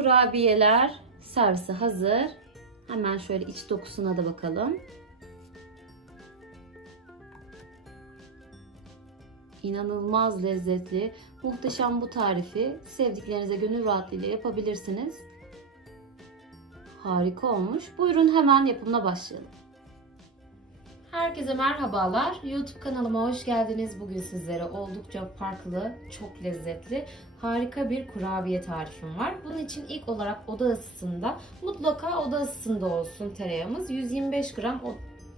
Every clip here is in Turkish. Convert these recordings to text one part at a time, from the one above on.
Kurabiyeler servise hazır. Hemen şöyle iç dokusuna da bakalım. İnanılmaz lezzetli, muhteşem bu tarifi sevdiklerinize gönül rahatlığıyla yapabilirsiniz. Harika olmuş. Buyurun hemen yapımına başlayalım. Herkese merhabalar. YouTube kanalıma hoş geldiniz. Bugün sizlere oldukça farklı, çok lezzetli, harika bir kurabiye tarifim var. Bunun için ilk olarak oda ısısında, mutlaka oda ısısında olsun tereyağımız. 125 gram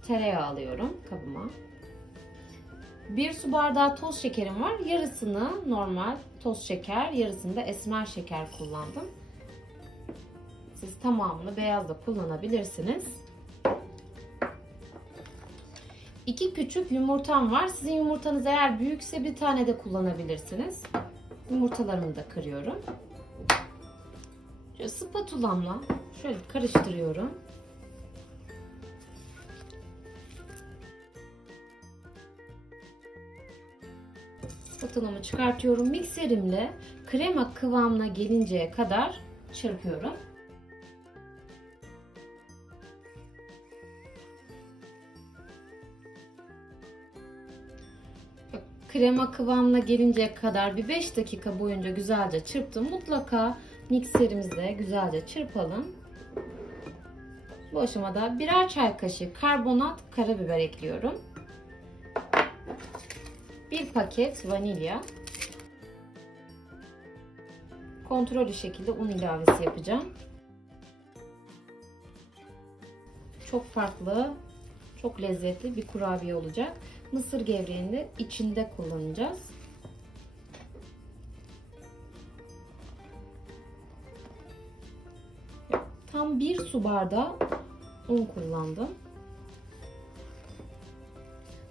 tereyağı alıyorum kabıma. 1 su bardağı toz şekerim var. Yarısını normal toz şeker, yarısını da esmer şeker kullandım. Siz tamamını beyaz da kullanabilirsiniz. 2 küçük yumurtam var. Sizin yumurtanız eğer büyükse bir tane de kullanabilirsiniz. Yumurtalarımı da kırıyorum. Şöyle spatulamla şöyle karıştırıyorum. Spatulamı çıkartıyorum. Mikserimle krema kıvamına gelinceye kadar çırpıyorum. Krema kıvamına gelinceye kadar bir 5 dakika boyunca güzelce çırptım. Mutlaka mikserimizde güzelce çırpalım. Bu aşamada birer çay kaşığı karbonat karabiber ekliyorum. 1 paket vanilya. Kontrollü şekilde un ilavesi yapacağım. Çok farklı, çok lezzetli bir kurabiye olacak. Mısır gevreğini de içinde kullanacağız. Tam 1 su bardağı un kullandım.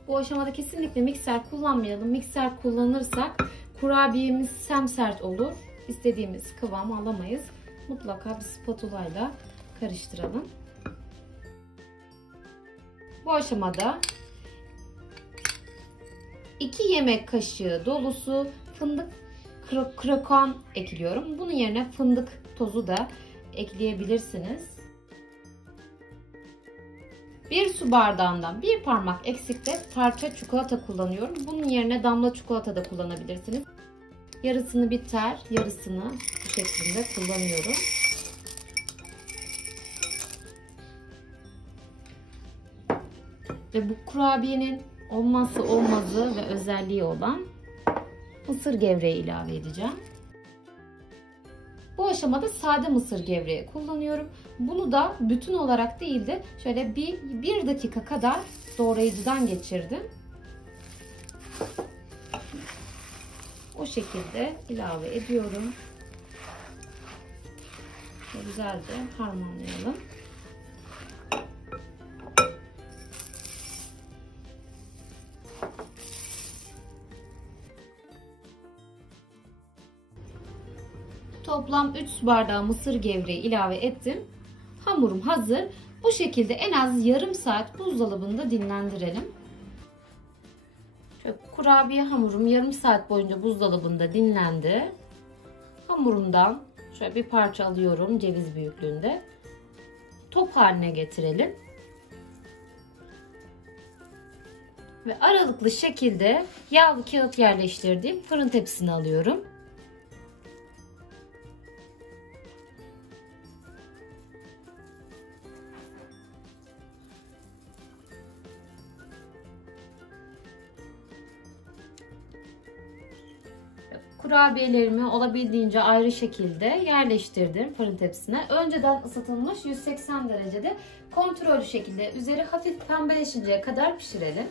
Bu aşamada kesinlikle mikser kullanmayalım. Mikser kullanırsak kurabiyemiz semsert olur. İstediğimiz kıvamı alamayız. Mutlaka bir spatula ile karıştıralım. Bu aşamada 2 yemek kaşığı dolusu fındık krokan ekliyorum. Bunun yerine fındık tozu da ekleyebilirsiniz. 1 su bardağından 1 parmak eksikte parça çikolata kullanıyorum. Bunun yerine damla çikolata da kullanabilirsiniz. Yarısını bitter, yarısını bu şekilde kullanıyorum. Ve bu kurabiyenin olmazsa olmazı ve özelliği olan mısır gevreği ilave edeceğim. Bu aşamada sade mısır gevreği kullanıyorum. Bunu da bütün olarak değil de şöyle bir dakika kadar doğrayıcıdan geçirdim. O şekilde ilave ediyorum. Güzelce harmanlayalım. Toplam 3 su bardağı mısır gevreği ilave ettim. Hamurum hazır. Bu şekilde en az yarım saat buzdolabında dinlendirelim. Şöyle kurabiye hamurum yarım saat boyunca buzdolabında dinlendi. Hamurumdan şöyle bir parça alıyorum ceviz büyüklüğünde. Top haline getirelim. Ve aralıklı şekilde yağlı kağıt yerleştirdiğim fırın tepsisine alıyorum. Kurabiyelerimi olabildiğince ayrı şekilde yerleştirdim fırın tepsisine. Önceden ısıtılmış 180 derecede kontrollü şekilde üzeri hafif pembeleşinceye kadar pişirelim.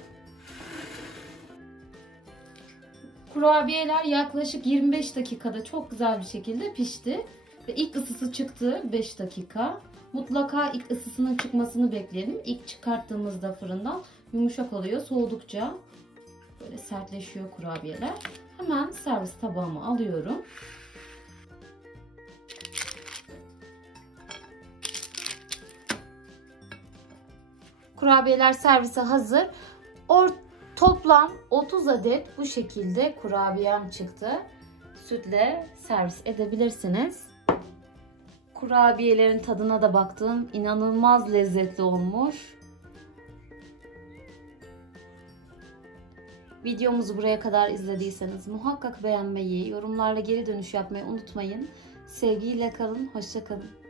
Kurabiyeler yaklaşık 25 dakikada çok güzel bir şekilde pişti. Ve ilk ısısı çıktı 5 dakika. Mutlaka ilk ısısının çıkmasını bekleyelim. İlk çıkarttığımızda fırından yumuşak oluyor. Soğudukça böyle sertleşiyor kurabiyeler. Hemen servis tabağıma alıyorum. Kurabiyeler servise hazır. Toplam 30 adet bu şekilde kurabiyem çıktı. Sütle servis edebilirsiniz. Kurabiyelerin tadına da baktım. İnanılmaz lezzetli olmuş. Videomuzu buraya kadar izlediyseniz muhakkak beğenmeyi, yorumlarla geri dönüş yapmayı unutmayın. Sevgiyle kalın, hoşça kalın.